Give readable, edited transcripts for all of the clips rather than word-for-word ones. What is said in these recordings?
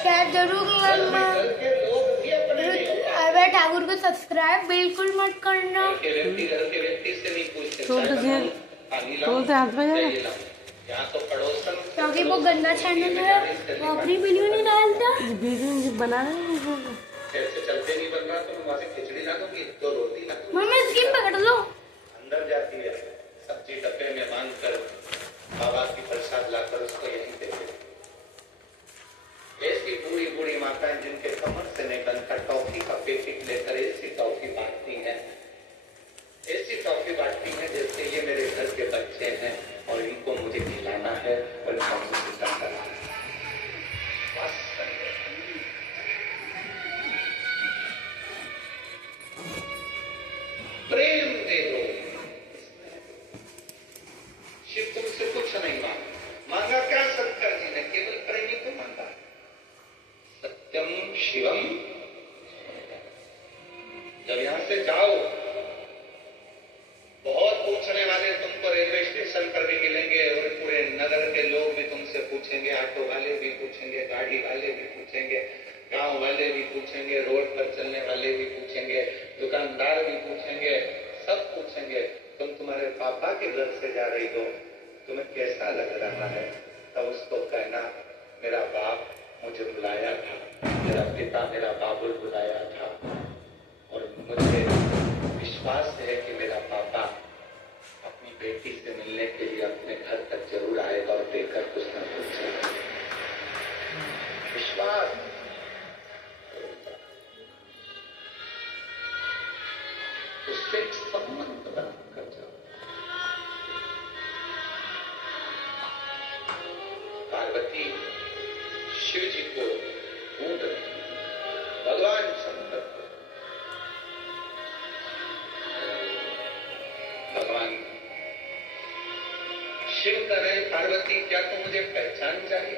Subscribe जरूर करना। अभय ठाकुर को सब्सक्राइब बिल्कुल मत करना। बोलते हाथ में क्योंकि वो गंदा चैनल है, वो अपनी वीडियो नहीं डालता। वीडियो बना चलते नहीं बन रहा तो वहां से खिचड़ी ला दूंगी, 2 रोटी ला दूंगी। मम्मी स्किन पकड़ लो। अंदर जाती है, सब्जी डब्बे में बांध कर बाबा की प्रसाद लाकर उसको यहीं दे देती। ऐसी बूढ़ी बूढ़ी माताएं जिनके कमर से निकल कर टॉफी का पैकेट लेकर ऐसी टॉफी बांटती हैं, ऐसी टॉफी बांटती हैं जैसे ये मेरे घर के बच्चे हैं और इनको मुझे खिलाना है और इनको मुझे करना है। बस प्रेम दे दो। शिव तुमसे कुछ नहीं मांगा क्या शंकर जी ने, केवल प्रेमी को मांगा। सत्यम शिवम। जब यहां से जाओ, बहुत पूछने वाले तुमको रेलवे स्टेशन पर भी मिलेंगे और पूरे नगर के लोग भी तुमसे पूछेंगे, ऑटो वाले भी पूछेंगे, गाड़ी वाले भी पूछेंगे, गांव वाले भी पूछेंगे, रोड पर चलने वाले भी पूछेंगे, दुकानदार भी पूछेंगे, सब पूछेंगे तुम तुम्हारे पापा के घर से जा रही हो, तुम्हें कैसा लग रहा है? तब उसको कहना मेरा बाप मुझे बुलाया था, मेरा पिता मेरा बाबुल बुलाया था और मुझे विश्वास है कि मेरा पापा अपनी बेटी से मिलने के लिए अपने घर तक जरूर आएगा और देकर कुछ न कुछ विश्वास। उससे संबंध बनाकर जाओ। पार्वती शिव जी को ढूंढ रही, भगवान शंकर को। भगवान शिव कह रहे पार्वती क्या तू मुझे पहचान जाएगी,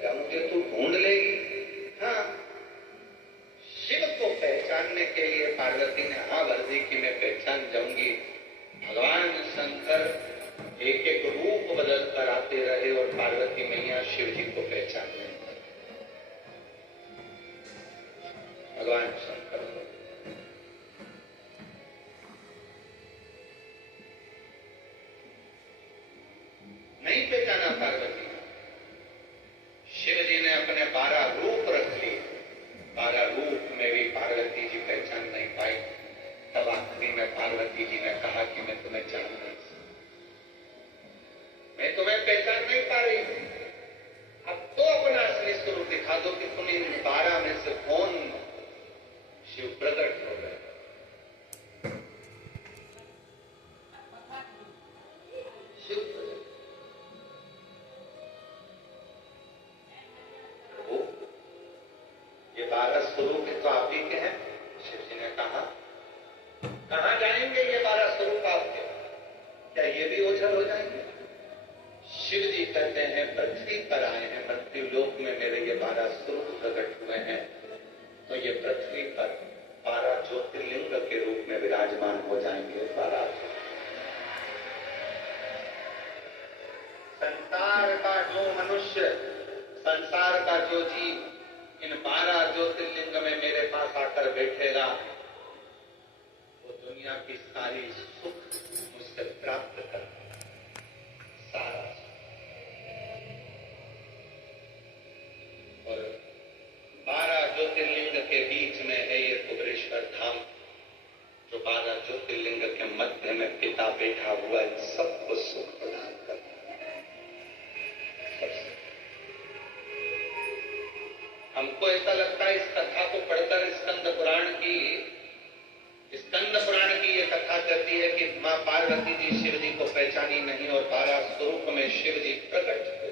क्या मुझे तू ढूंढ लेगी? हाँ, शिव को पहचानने के लिए पार्वती ने हाँ भर दी कि मैं पहचान जाऊंगी। भगवान शंकर एक एक रूप बदल कर आते रहे और पार्वती मैया शिव जी को पहचानने लगी। भगवान शंकर नहीं पहचाना पार्वती। शिव जी ने अपने 12 रूप रख लिए, 12 रूप में भी पार्वती जी पहचान नहीं पाई। तब आखिरी में पार्वती जी ने कहा कि मैं तुम्हें जान नहीं सकती, मैं तुम्हें पहचान नहीं पा रही हूं, अब तो अपना असली स्वरूप दिखा दो कि तुम इन 12 में से कौन। शिव प्रकट हो गए। शिव प्रकट, प्रभु ये 12 स्वरूप तो आप ही के हैं। शिव जी ने कहा कहां जाएंगे ये 12 स्वरूप आपके, क्या ये भी ओझल हो जाएंगे? शिव जी कहते हैं पृथ्वी पर आए हैं, मृत्यु लोक में मेरे ये 12 स्वरूप प्रकट हुए हैं, तो ये पृथ्वी पर 12 ज्योतिर्लिंग के रूप में विराजमान हो जाएंगे। 12 संसार का जो मनुष्य, संसार का जो जीव इन 12 ज्योतिर्लिंग में मेरे पास आकर बैठेगा, वो दुनिया की सारी सुख मुझसे प्राप्त कर सारा। और 12 ज्योतिर्लिंग के बीच में है ये कुबेरेश्वर धाम, जो 12 ज्योतिर्लिंग के मध्य में पिता बैठा हुआ है, सबको सुख प्रदान करता है। हमको ऐसा लगता है इस कथा को पढ़कर, स्कंद पुराण की ये कथा कहती है कि मां पार्वती जी शिव जी को पहचानी नहीं और 12 स्वरूप में शिव जी प्रकट हुए।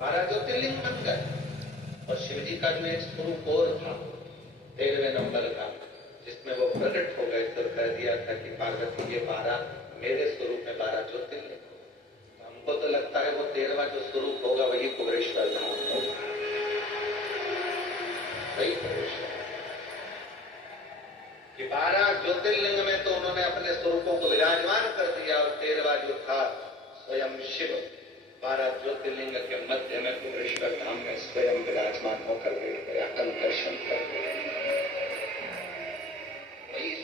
12 ज्योतिर्लिंग बन गए और शिव जी का जो एक स्वरूप और था 13वें नंबर का, जिसमें वो प्रकट हो गए, तो कह दिया था कि पार्वती ये 12 मेरे स्वरूप में 12 ज्योतिर्लिंग। हमको तो लगता है वो 13वां जो स्वरूप होगा वही कुबेरेश्वर धाम होगा, वही कुबेरेश्वर। कि 12 ज्योतिर्लिंग में तो उन्होंने अपने स्वरूपों को विराजमान कर दिया और 13वां जो था स्वयं शिव 12 ज्योतिर्लिंग के मध्य में पुरेश्वर धाम में स्वयं विराजमान होकर बैठ गया, दर्शन कर गया। वही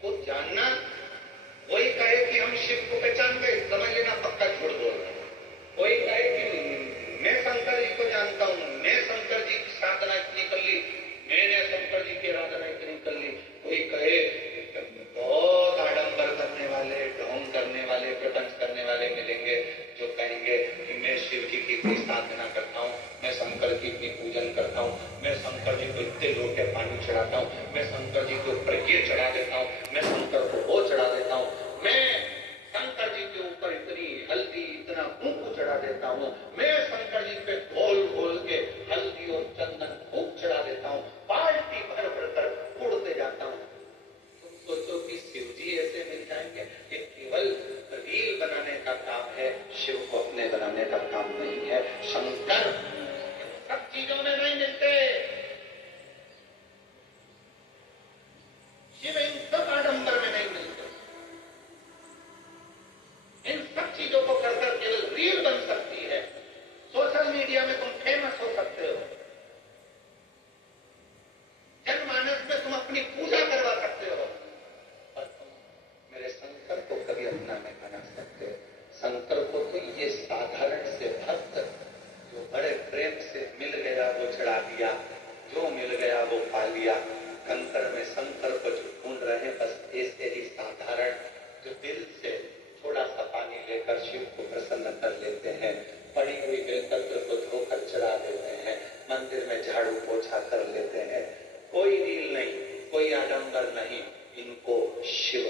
को जानना, वही कहे कि हम शिव को पहचान गए, समझ लेना पक्का झूठ बोल रहे हैं। कोई कहे कि मैं शंकर जी को जानता हूं, मैं शंकर जी की साधना इतनी कर ली, मैंने शंकर जी की आराधना इतनी कर ली। कोई कहे बहुत आडंबर करने वाले, ढोंग करने वाले, प्रपंच करने वाले मिलेंगे जो कहेंगे कि मैं शिव जी की इतनी साधना करता हूँ, मैं शंकर जी की पूजन करता हूँ, मैं शंकर जी को इतने लोटे पानी चढ़ाता हूँ, मैं शंकर जी के ऊपर ये चढ़ा देता हूँ, मैं शंकर को वो चढ़ा देता हूँ, मैं शंकर जी के ऊपर इतनी हल्दी, इतना कुंकू चढ़ा देता हूँ, मैं शंकर जी पे घोल घोल के हल्दी और चंदन खूब चढ़ा देता हूँ, बाल्टी भर भर कर उड़ते जाता हूँ। तुम सोचो कि शिव जी ऐसे मिल जाएंगे? ये केवल रील बनाने का काम है, शिव को अपने बनाने का काम नहीं है। शंकर सब चीजों में नहीं मिलते, शिव इन सब आडंबर में नहीं मिलते। इन सब चीजों को कर केवल रील बन सकती है, सोशल मीडिया में तुम फेमस हो सकते हो, जनमानस में तुम अपनी पूजा करवा सकते हो, पर तुम मेरे शंकर को कभी अपना नहीं बना सकते। शंकर को तो ये साधारण से भक्त जो बड़े प्रेम से मिल गया वो चढ़ा दिया, जो मिल गया वो पा लिया। कंकर में शंकर को जो ढूंढ रहे बस ऐसे ही साधारण जो दिल से थोड़ा सा पानी लेकर शिव को प्रसन्न कर लेते हैं, पड़ी हुई बेलपत्र को धोकर चढ़ा देते हैं, मंदिर में झाड़ू पोछा कर लेते हैं, कोई रील नहीं, कोई आडंबर नहीं, इनको शिव